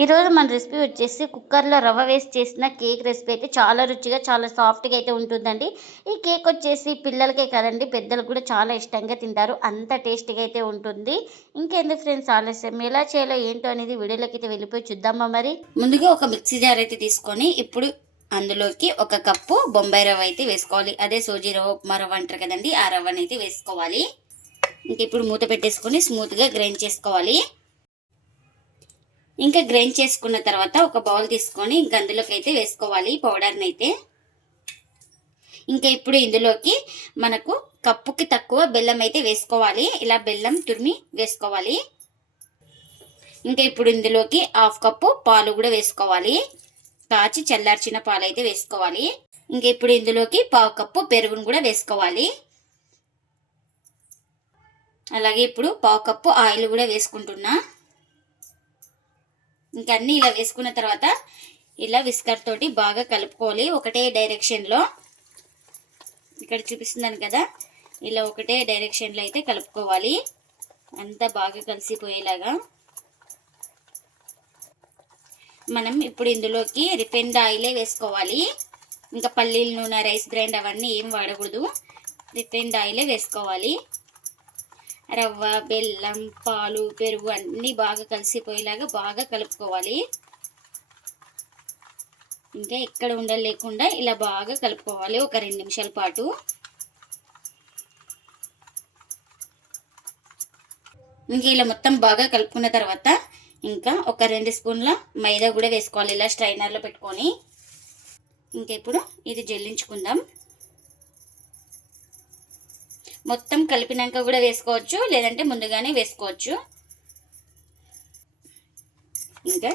ఈరోజు మన రెసిపీ వచ్చేసి కుక్కర్లో రవ్వ వేసి చేసిన కేక్ రెసిపీ అయితే చాలా రుచిగా చాలా సాఫ్ట్గా అయితే ఉంటుందండి. ఈ కేక్ వచ్చేసి పిల్లలకే కదండి, పెద్దలకు కూడా చాలా ఇష్టంగా తింటారు. అంత టేస్టీగా అయితే ఉంటుంది. ఇంకెందుకు ఫ్రెండ్స్ ఆలస్యం, ఎలా చేయాలో ఏంటో అనేది వీడియోలోకి అయితే వెళ్ళిపోయి చూద్దామా. మరి ముందుగా ఒక మిక్సీ జార్ అయితే తీసుకొని ఇప్పుడు అందులోకి ఒక కప్పు బొంబాయి రవ్వ అయితే వేసుకోవాలి. అదే సోజీ రవ్వ, ఉప్మా రవ్వ అంటారు కదండి, ఆ రవ్వని అయితే వేసుకోవాలి. ఇంక ఇప్పుడు మూత పెట్టేసుకొని స్మూత్గా గ్రైండ్ చేసుకోవాలి. ఇంకా గ్రైండ్ చేసుకున్న తర్వాత ఒక బౌల్ తీసుకొని ఇంకా అందులోకి అయితే వేసుకోవాలి పౌడర్ని అయితే. ఇంకా ఇప్పుడు ఇందులోకి మనకు కప్పుకి తక్కువ బెల్లం అయితే వేసుకోవాలి. ఇలా బెల్లం తురిమి వేసుకోవాలి. ఇంకా ఇప్పుడు ఇందులోకి హాఫ్ కప్పు పాలు కూడా వేసుకోవాలి. కాచి చల్లార్చిన పాలు అయితే వేసుకోవాలి. ఇంకా ఇప్పుడు ఇందులోకి పావు కప్పు పెరుగును కూడా వేసుకోవాలి. అలాగే ఇప్పుడు పావు కప్పు ఆయిల్ కూడా వేసుకుంటున్నా. ఇంకా అన్నీ ఇలా వేసుకున్న తర్వాత ఇలా విస్కర్ తోటి బాగా కలుపుకోవాలి ఒకటే డైరెక్షన్లో. ఇక్కడ చూపిస్తున్నాను కదా, ఇలా ఒకటే డైరెక్షన్లో అయితే కలుపుకోవాలి. అంతా బాగా కలిసిపోయేలాగా. మనం ఇప్పుడు ఇందులోకి రిఫైన్డ్ ఆయిలే వేసుకోవాలి. ఇంకా పల్లీల నూనె, రైస్ గ్రైండ్ అవన్నీ ఏం వాడకూడదు. రిఫైన్డ్ ఆయిలే వేసుకోవాలి. రవ్వ, బెల్లం, పాలు, పెరుగు అన్నీ బాగా కలిసిపోయేలాగా బాగా కలుపుకోవాలి. ఇంకా ఎక్కడ ఉండలు లేకుండా ఇలా బాగా కలుపుకోవాలి ఒక 2 నిమిషాల పాటు. ఇంకా ఇలా మొత్తం బాగా కలుపుకున్న తర్వాత ఇంకా ఒక 2 స్పూన్ల మైదా కూడా వేసుకోవాలి, ఇలా స్ట్రైనర్లో పెట్టుకొని. ఇంకా ఇప్పుడు ఇది జల్లించుకుందాం. మొత్తం కలిపినాక కూడా వేసుకోవచ్చు, లేదంటే ముందుగానే వేసుకోవచ్చు. ఇంకా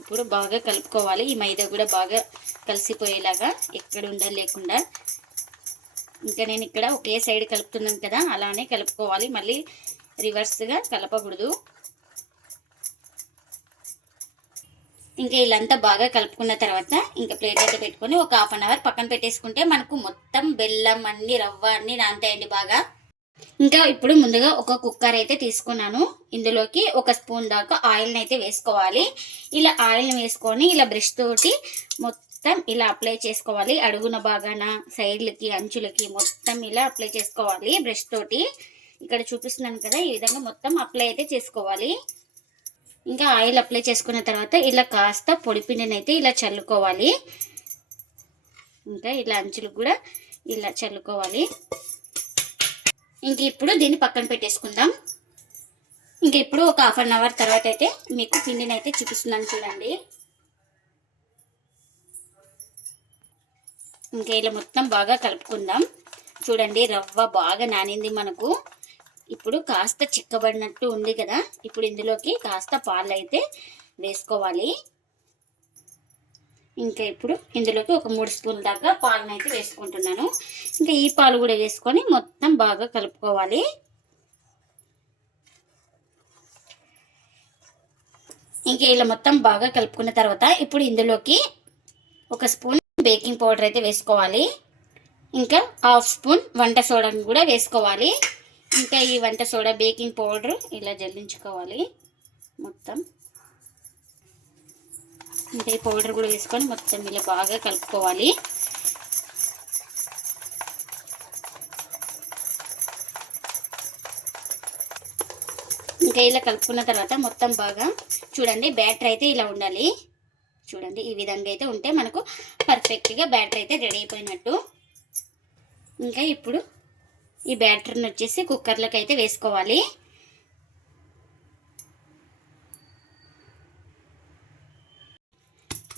ఇప్పుడు బాగా కలుపుకోవాలి. ఈ మైదా కూడా బాగా కలిసిపోయేలాగా, ఎక్కడ ఉండలు లేకుండా. ఇంకా నేను ఇక్కడ ఒకే సైడ్ కలుపుతున్నాను కదా, అలానే కలుపుకోవాలి. మళ్ళీ రివర్స్గా కలపకూడదు. ఇంకా ఇలాంతా బాగా కలుపుకున్న తర్వాత ఇంకా ప్లేట్ అయితే పెట్టుకొని ఒక 1/2 అవర్ పక్కన పెట్టేసుకుంటే మనకు మొత్తం బెల్లం అన్ని, రవ్వ అన్ని నానతాయండి బాగా. ఇంకా ఇప్పుడు ముందుగా ఒక కుక్కర్ అయితే తీసుకున్నాను. ఇందులోకి 1 స్పూన్ దాకా ఆయిల్ని అయితే వేసుకోవాలి. ఇలా ఆయిల్ని వేసుకొని ఇలా బ్రష్ తోటి మొత్తం ఇలా అప్లై చేసుకోవాలి. అడుగున బాగాన, సైడ్లకి, అంచులకి మొత్తం ఇలా అప్లై చేసుకోవాలి బ్రష్ తోటి. ఇక్కడ చూపిస్తున్నాను కదా, ఈ విధంగా మొత్తం అప్లై అయితే చేసుకోవాలి. ఇంకా ఆయిల్ అప్లై చేసుకున్న తర్వాత ఇలా కాస్త పొడిపిండిని అయితే ఇలా చల్లుకోవాలి. ఇంకా ఇలా అంచులు కూడా ఇలా చల్లుకోవాలి. ఇంక ఇప్పుడు దీన్ని పక్కన పెట్టేసుకుందాం. ఇంక ఇప్పుడు ఒక 1/2 అవర్ తర్వాత అయితే మీకు పిండిని అయితే చూపిస్తున్నాను చూడండి. ఇంకా ఇలా మొత్తం బాగా కలుపుకుందాం. చూడండి, రవ్వ బాగా నానింది మనకు. ఇప్పుడు కాస్త చిక్కబడినట్టు ఉంది కదా, ఇప్పుడు ఇందులోకి కాస్త పాలు అయితే వేసుకోవాలి. ఇంకా ఇప్పుడు ఇందులోకి ఒక 3 స్పూన్ల దాకా పాలను అయితే వేసుకుంటున్నాను. ఇంకా ఈ పాలు కూడా వేసుకొని మొత్తం బాగా కలుపుకోవాలి. ఇంకా ఇలా మొత్తం బాగా కలుపుకున్న తర్వాత ఇప్పుడు ఇందులోకి 1 స్పూన్ బేకింగ్ పౌడర్ అయితే వేసుకోవాలి. ఇంకా 1/2 స్పూన్ వంట సోడాని కూడా వేసుకోవాలి. ఇంకా ఈ వంట సోడా, బేకింగ్ పౌడర్ ఇలా జల్లించుకోవాలి మొత్తం. ఇంకా ఈ పౌడర్ కూడా వేసుకొని మొత్తం ఇలా బాగా కలుపుకోవాలి. ఇంకా ఇలా కలుపుకున్న తర్వాత మొత్తం బాగా చూడండి, బ్యాటర్ అయితే ఇలా ఉండాలి. చూడండి, ఈ విధంగా అయితే ఉంటే మనకు పర్ఫెక్ట్గా బ్యాటర్ అయితే రెడీ అయిపోయినట్టు. ఇంకా ఇప్పుడు ఈ బ్యాటర్ని వచ్చేసి కుక్కర్లోకి అయితే వేసుకోవాలి.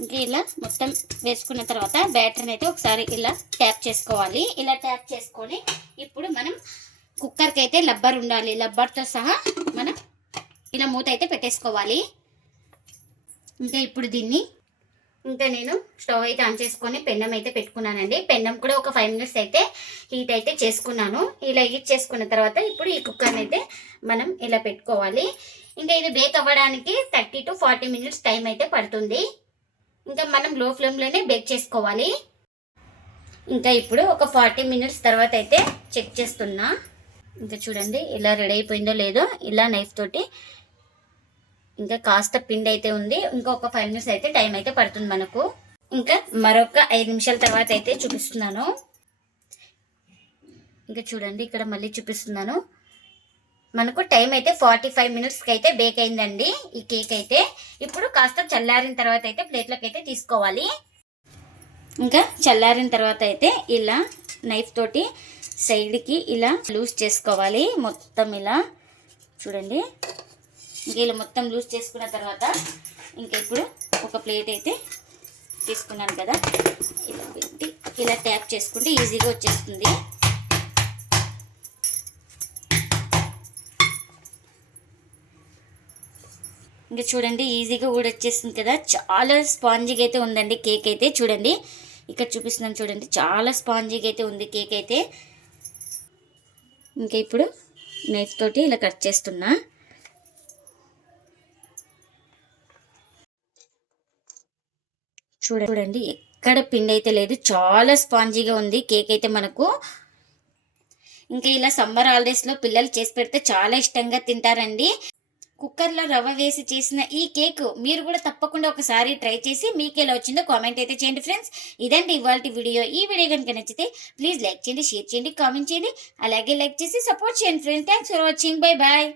ఇంకా ఇలా మొత్తం వేసుకున్న తర్వాత బ్యాటర్ని అయితే ఒకసారి ఇలా ట్యాప్ చేసుకోవాలి. ఇలా ట్యాప్ చేసుకొని ఇప్పుడు మనం కుక్కర్కి అయితే లబ్బర్ ఉండాలి. లబ్బర్తో సహా మనం ఇలా మూత అయితే పెట్టేసుకోవాలి. ఇంకా ఇప్పుడు దీన్ని ఇంకా నేను స్టవ్ అయితే ఆన్ చేసుకొని పెన్నం అయితే పెట్టుకున్నానండి. పెన్నం కూడా ఒక 5 మినిట్స్ అయితే హీట్ అయితే చేసుకున్నాను. ఇలా హీట్ చేసుకున్న తర్వాత ఇప్పుడు ఈ కుక్కర్ని అయితే మనం ఇలా పెట్టుకోవాలి. ఇంకా ఇది బేక్ అవ్వడానికి 30 to 40 మినిట్స్ టైం అయితే పడుతుంది. ఇంకా మనం లో ఫ్లేమ్లోనే బేక్ చేసుకోవాలి. ఇంకా ఇప్పుడు ఒక 40 మినిట్స్ తర్వాత అయితే చెక్ చేస్తున్నా. ఇంకా చూడండి, ఇలా రెడీ అయిపోయిందో లేదో ఇలా నైఫ్ తోటి ఇంకా కాస్త పిండి అయితే ఉంది, ఇంకొక 5 మినిట్స్ అయితే టైం అయితే పడుతుంది మనకు. ఇంకా మరొక 5 నిమిషాల తర్వాత అయితే చూపిస్తున్నాను. ఇంకా చూడండి ఇక్కడ మళ్ళీ చూపిస్తున్నాను. మనకు టైం అయితే 45 మినిట్స్కి అయితే బేక్ అయిందండి ఈ కేక్ అయితే. ఇప్పుడు కాస్త చల్లారిన తర్వాత అయితే ప్లేట్లోకి అయితే తీసుకోవాలి. ఇంకా చల్లారిన తర్వాత అయితే ఇలా నైఫ్ తోటి సైడ్కి ఇలా లూజ్ చేసుకోవాలి మొత్తం ఇలా. చూడండి ఇంకా ఇలా మొత్తం లూజ్ చేసుకున్న తర్వాత ఇంకా ఇప్పుడు ఒక ప్లేట్ అయితే తీసుకున్నాను కదా, ఇలా పెట్టి ఇలా ట్యాప్ చేసుకుంటే ఈజీగా వచ్చేస్తుంది. ఇంకా చూడండి ఈజీగా కూడా వచ్చేస్తుంది కదా, చాలా స్పాంజీగా అయితే ఉందండి కేక్ అయితే. చూడండి ఇక్కడ చూపిస్తున్నాను చూడండి, చాలా స్పాంజీగా అయితే ఉంది కేక్ అయితే. ఇంకా ఇప్పుడు నైఫ్ తోటి ఇలా కట్ చేస్తున్నా. చూడండి ఎక్కడ పిండి అయితే లేదు, చాలా స్పాంజీగా ఉంది కేక్ అయితే మనకు. ఇంకా ఇలా సమ్మర్ హాలిడేస్లో పిల్లలు చేసి పెడితే చాలా ఇష్టంగా తింటారండి. కుక్కర్లో రవ్వ వేసి చేసిన ఈ కేక్ మీరు కూడా తప్పకుండా ఒకసారి ట్రై చేసి మీకు ఎలా వచ్చిందో కామెంట్ అయితే చేయండి ఫ్రెండ్స్. ఇదండి ఇవాల్టి వీడియో. ఈ వీడియో కనుక నచ్చితే ప్లీజ్ లైక్ చేయండి, షేర్ చేయండి, కామెంట్ చేయండి, అలాగే లైక్ చేసి సపోర్ట్ చేయండి friends. Thanks for watching. Bye bye.